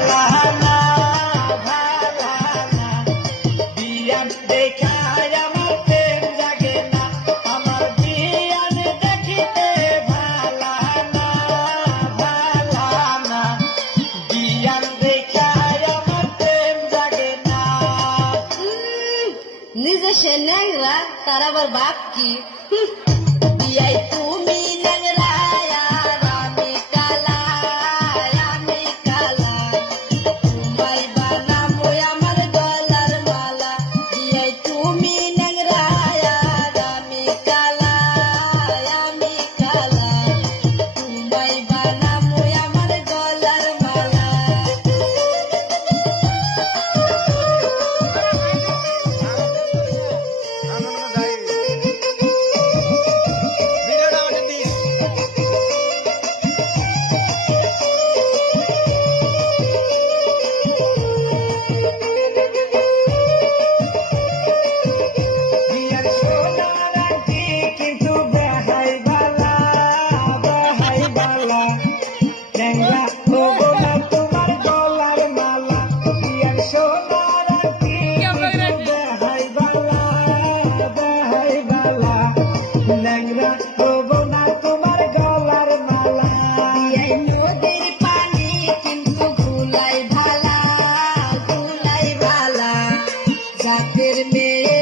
ভালা না ভালা না বিয়ান দেখায় আমার প্রেম জাগে না আমার বিয়ান দেখিতে ভালা না ভালা না বিয়ান দেখায় আমার প্রেম জাগে না। নিজে সে ন্যাংরা তার আবার বাপ কি বিয়াই তুমি ন্যাংরা আর আমি কালা তোমায় বানাবো আমার গলার মালা বিয়াই তুমি ন্যাংরা আর আমি কালা তোমায় বানাবো আমার গলার মালা। বিয়ান সোনার আংটি কিন্তু বেহাই বালা ন্যাংরা হবো না তোমার গলার মালা বিয়ান সোনার আংটি কিন্তু বেহাই বালা ন্যাংরা হবো না তোমার গলার মালা। বিয়াই নদীর পানি কিন্তু গুলাই ভালা জাতের মেয়ে